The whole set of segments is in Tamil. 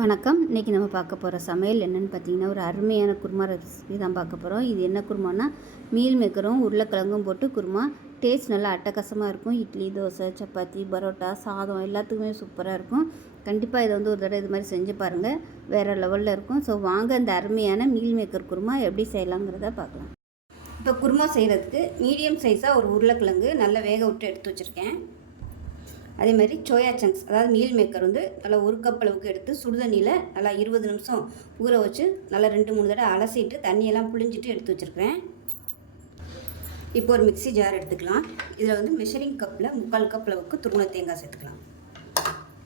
வணக்கம். இன்றைக்கி நம்ம பார்க்க போகிற சமையல் என்னென்னு பார்த்தீங்கன்னா ஒரு அருமையான குருமா ரெசிபி தான் பார்க்க போகிறோம் இது என்ன குருமானா மீல் மேக்கரும் உருளைக்கிழங்கும் போட்டு குருமா. டேஸ்ட் நல்லா அட்டகாசமாக இருக்கும். இட்லி தோசை சப்பாத்தி பரோட்டா சாதம் எல்லாத்துக்குமே சூப்பராக இருக்கும். கண்டிப்பாக இதை வந்து ஒரு தடவை இது மாதிரி செஞ்சு பாருங்கள் வேறு லெவலில் இருக்கும். ஸோ வாங்க அந்த அருமையான மீல் மேக்கர் குருமா எப்படி செய்யலாங்கிறத பார்க்கலாம். இப்போ குருமா செய்கிறதுக்கு மீடியம் சைஸாக ஒரு உருளைக்கிழங்கு நல்லா வேக விட்டு எடுத்து வச்சுருக்கேன். அதே மாதிரி சோயா சங்க்ஸ் அதாவது மீல் மேக்கர் வந்து நல்லா ஒரு கப் அளவுக்கு எடுத்து சுடுதண்ணியில் நல்லா இருபது நிமிஷம் ஊற வச்சு நல்லா ரெண்டு மூணு தடவை அலசிட்டு தண்ணியெல்லாம் புழிஞ்சிட்டு எடுத்து வச்சுருக்கிறேன். இப்போ ஒரு மிக்ஸி ஜார் எடுத்துக்கலாம். இதில் வந்து மெஷரிங் கப்பில் முக்கால் கப் அளவுக்கு துருண தேங்காய் சேர்த்துக்கலாம்.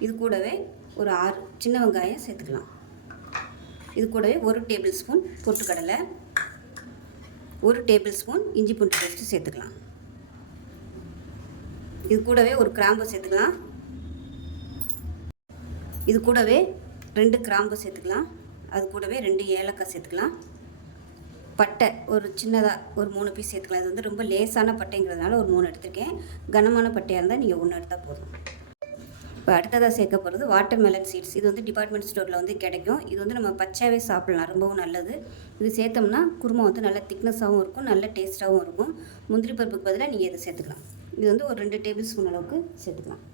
இது கூடவே ஒரு ஆறு சின்ன வெங்காயம் சேர்த்துக்கலாம். இது கூடவே ஒரு டேபிள் ஸ்பூன் பொட்டுக்கடலை ஒரு டேபிள் ஸ்பூன் இஞ்சி பூண்டு பேஸ்ட்டு சேர்த்துக்கலாம். இது கூடவே ஒரு கிராம்பு சேர்த்துக்கலாம். இது கூடவே ரெண்டு கிராம்பு சேர்த்துக்கலாம். அது கூடவே ரெண்டு ஏலக்காய் சேர்த்துக்கலாம். பட்டை ஒரு சின்னதாக ஒரு மூணு பீஸ் சேர்த்துக்கலாம். இது வந்து ரொம்ப லேசான பட்டைங்கிறதுனால ஒரு மூணு எடுத்திருக்கேன். கனமான பட்டையாக இருந்தால் நீங்கள் ஒன்று எடுத்தால் போதும். இப்போ அடுத்ததாக சேர்க்க போகிறது வாட்டர் மெலன் சீட்ஸ் இது வந்து டிபார்ட்மெண்ட் ஸ்டோரில் வந்து கிடைக்கும். இது வந்து நம்ம பச்சாவே சாப்பிட்லாம். ரொம்பவும் நல்லது. இது சேர்த்தோம்னா குருமா வந்து நல்ல திக்னஸாகவும் இருக்கும். நல்ல டேஸ்ட்டாகவும் இருக்கும். முந்திரி பருப்புக்கு பதிலாக நீங்கள் இதை சேர்த்துக்கலாம். இது வந்து ஒரு ரெண்டு டேபிள் ஸ்பூன் அளவுக்கு சேர்த்துக்கலாம்.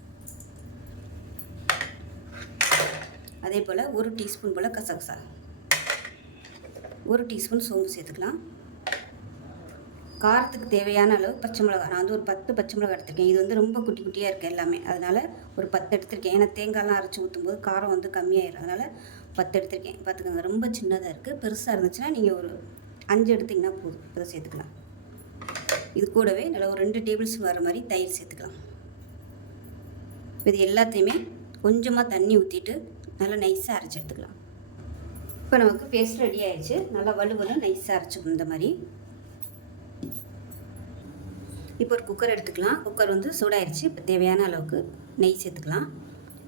அதே போல் ஒரு டீஸ்பூன் போல் கசகசா. ஒரு டீஸ்பூன் சோம்பு சேர்த்துக்கலாம். காரத்துக்கு தேவையான அளவு பச்சை மிளகா நான் வந்து ஒரு பத்து பச்சை மிளகா எடுத்திருக்கேன். இது வந்து ரொம்ப குட்டி குட்டியாக இருக்குது எல்லாமே. அதனால் ஒரு பத்து எடுத்திருக்கேன். ஏன்னா தேங்காய்லாம் அரைச்சி ஊற்றும்போது காரம் வந்து கம்மியாயிடும் அதனால் பத்து எடுத்திருக்கேன். பார்த்துக்கோங்க. ரொம்ப சின்னதாக இருக்குது பெருசாக இருந்துச்சுன்னா நீங்கள் ஒரு அஞ்சு எடுத்திங்கன்னா போதும். இதை சேர்த்துக்கலாம். இது கூடவே நல்லா ஒரு ரெண்டு டேபிள் ஸ்பூன் வர மாதிரி தயிர் சேர்த்துக்கலாம். இது எல்லாத்தையுமே கொஞ்சமாக தண்ணி ஊற்றிட்டு நல்லா நைஸாக அரைச்சி எடுத்துக்கலாம். இப்போ நமக்கு பேஸ்ட் ரெடி ஆயிடுச்சு. நல்லா வலுவலும் நைஸாக அரைச்சிக்கணும் இந்த மாதிரி. இப்போ ஒரு குக்கர் எடுத்துக்கலாம். குக்கர் வந்து சூடாயிருச்சு. இப்போ தேவையான அளவுக்கு நெய் சேர்த்துக்கலாம்.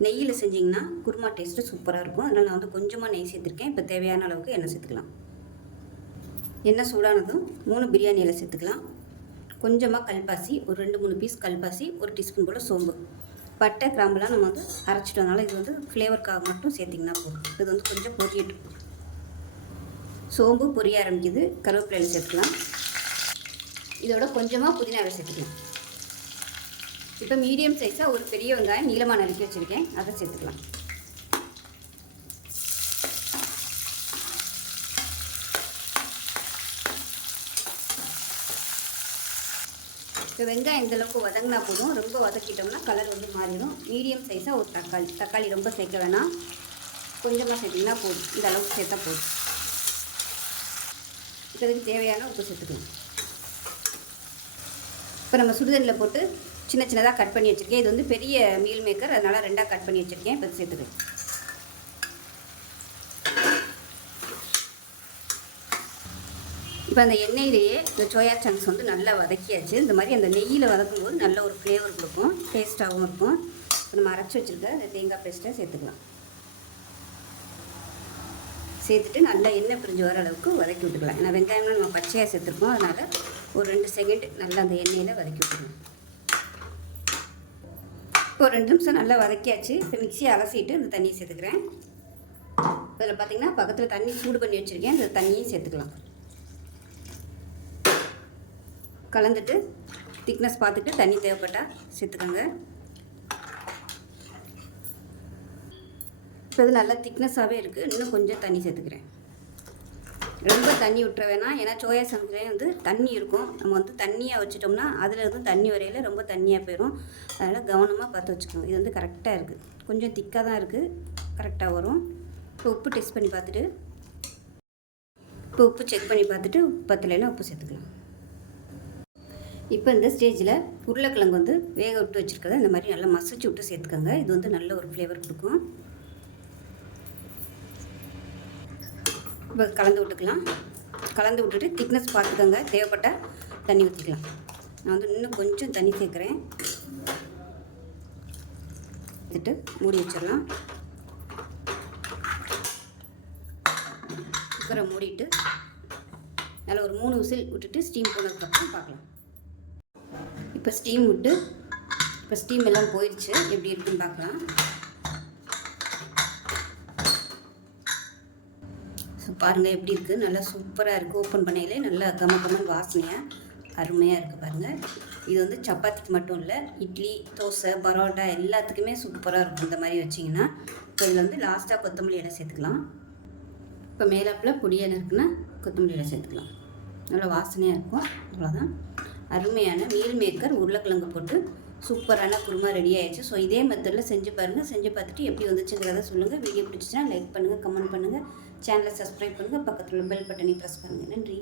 நெய்யில் செஞ்சிங்கன்னா குருமா டேஸ்ட்டு சூப்பராக இருக்கும். அதனால் நான் வந்து கொஞ்சமாக நெய் சேர்த்துருக்கேன். இப்போ தேவையான அளவுக்கு எண்ணெய் சேர்த்துக்கலாம். எண்ணெய் சூடானதும் மூணு பிரியாணி இலை சேர்த்துக்கலாம். கொஞ்சமாக கல்பாசி ஒரு ரெண்டு மூணு பீஸ் கல்பாசி ஒரு டீஸ்பூன் போல் சோம்பு. பட்டை கிராம்பெலாம் நம்ம வந்து அரைச்சிட்டோம்னால இது வந்து ஃப்ளேவருக்காக மட்டும் சேர்த்திங்கன்னா போதும். இது வந்து கொஞ்சம் பொரியட்டும். சோம்பு பொரிய ஆரம்பிக்குது. கருவேப்பிலையில் சேர்த்துக்கலாம். இதோட கொஞ்சமாக புதினாவை சேர்த்துக்கலாம். இப்போ மீடியம் சைஸாக ஒரு பெரிய வெங்காயம் நீளமாக நறுக்கி வச்சுருக்கேன். அதை சேர்த்துக்கலாம். இப்போ வெங்காயம் இந்தளவுக்கு வதங்கினா போதும். ரொம்ப வதக்கிட்டோம்னா கலர் வந்து மாறிடும். மீடியம் சைஸாக ஒரு தக்காளி. தக்காளி ரொம்ப சேர்க்க வேணாம். கொஞ்சமாக சேர்த்திங்கன்னா போதும். இந்த அளவுக்கு சேர்த்தா போதும். இப்போ இதுக்கு தேவையான உப்பு சேர்த்துக்கணும். இப்போ நம்ம சுடுதண்ணில் போட்டு சின்ன சின்னதாக கட் பண்ணி வச்சுருக்கேன். இது வந்து பெரிய மீல் மேக்கர் அதனால் ரெண்டாக கட் பண்ணி வச்சுருக்கேன். இப்போ சேர்த்துக்கணும். இப்போ அந்த எண்ணெயிலேயே இந்த சோயா சங்க்ஸ் வந்து நல்லா வதக்கியாச்சு. இந்த மாதிரி அந்த நெய்யில் வதக்கும் போது நல்ல ஒரு ஃப்ளேவர் கொடுக்கும். டேஸ்ட்டாகவும் இருக்கும். இப்போ நம்ம அரைச்சி வச்சுருக்க இந்த தேங்காய் பேஸ்ட்டை சேர்த்துக்கலாம். சேர்த்துட்டு நல்லா எண்ணெய் பிரிஞ்சு வர அளவுக்கு வதக்கி விட்டுக்கலாம். ஏன்னா வெங்காயம்லாம் நம்ம பச்சையாக சேர்த்துருக்கோம். அதனால் ஒரு ரெண்டு செகண்ட் நல்லா அந்த எண்ணெயில் வதக்கி விட்டுக்கலாம். இப்போ ரெண்டு நிமிஷம் நல்லா வதக்கியாச்சு. இப்போ மிக்சியை அலசிட்டு இந்த தண்ணியை சேர்த்துக்கிறேன். இதில் பார்த்திங்கன்னா பக்கத்தில் தண்ணி சூடு பண்ணி வச்சுருக்கேன். இந்த தண்ணியும் சேர்த்துக்கலாம். கலந்துட்டு திக்னஸ் பார்த்துட்டு தண்ணி தேவைப்பட்டால் சேர்த்துக்கோங்க. இப்போ இது நல்லா திக்னஸ்ஸாகவே இருக்குது இன்னும் கொஞ்சம் தண்ணி சேர்த்துக்கிறேன். ரொம்ப தண்ணி விட்டுற வேணாம். ஏன்னா சோயா சங்க்லேயே வந்து தண்ணி இருக்கும். நம்ம வந்து தண்ணியாக வச்சுட்டோம்னா அதில் இருந்து தண்ணி வரையில் ரொம்ப தண்ணியாக போயிடும் அதனால் கவனமாக பார்த்து வச்சுக்கோங்க. இது வந்து கரெக்டாக இருக்குது கொஞ்சம் திக்காக தான் இருக்குது கரெக்டாக வரும். இப்போ உப்பு டெஸ்ட் பண்ணி பார்த்துட்டு இப்போ உப்பு செக் பண்ணி பார்த்துட்டு பத்தலைன்னா உப்பு சேர்த்துக்கலாம். இப்போ இந்த ஸ்டேஜில் உருளைக்கிழங்கு வந்து வேக விட்டு வச்சுருக்கதை இந்த மாதிரி நல்லா மசிச்சு விட்டு சேர்த்துக்கோங்க. இது வந்து நல்ல ஒரு ஃப்ளேவர் கொடுக்கும். இப்போ கலந்து விட்டுக்கலாம். கலந்து விட்டுட்டு திக்னஸ் பார்த்துக்கோங்க. தேவைப்பட்டால் தண்ணி ஊற்றிக்கலாம். நான் வந்து இன்னும் கொஞ்சம் தண்ணி சேர்க்குறேன். எடுத்துட்டு மூடி வச்சிடலாம். குக்கரை மூடிட்டு நல்லா ஒரு மூணு விசில் விட்டுட்டு ஸ்டீம் போனதுக்கப்புறம் பார்க்கலாம். இப்போ ஸ்டீம் விட்டு இப்போ ஸ்டீம் எல்லாம் போயிடுச்சு. எப்படி இருக்குன்னு பார்க்கலாம். பாருங்கள் எப்படி இருக்குது நல்லா சூப்பராக இருக்குது ஓப்பன் பண்ணையிலே நல்லா கம கமன் வாசனையாக அருமையாக இருக்குது பாருங்கள் இது வந்து சப்பாத்திக்கு மட்டும் இல்லை இட்லி தோசை பரோட்டா எல்லாத்துக்குமே சூப்பராக இருக்கும் இந்த மாதிரி வச்சிங்கன்னா. இப்போ இதில் வந்து லாஸ்ட்டாக கொத்தமல்லி இலை சேர்த்துக்கலாம். இப்போ மேலாப்பில் பொடியில் இருக்குன்னா கொத்தமல்லி இலை சேர்த்துக்கலாம். நல்லா வாசனையாக இருக்கும். அவ்வளோதான் அருமையான மீல் மேக்கர் உருளைக்கிழங்கு போட்டு சூப்பரான குருமா ரெடி ஆயிடுச்சு. ஸோ இதே மெத்தடில் செஞ்சு பாருங்கள் செஞ்சு பார்த்துட்டு எப்படி வந்துச்சுங்கிறத சொல்லுங்கள் வீடியோ பிடிச்சிச்சுன்னா லைக் பண்ணுங்கள் கமெண்ட் பண்ணுங்கள் சேனலை சப்ஸ்கிரைப் பண்ணுங்கள் பக்கத்தில் பெல் பட்டனை ப்ரெஸ் பண்ணுங்கள் நன்றி.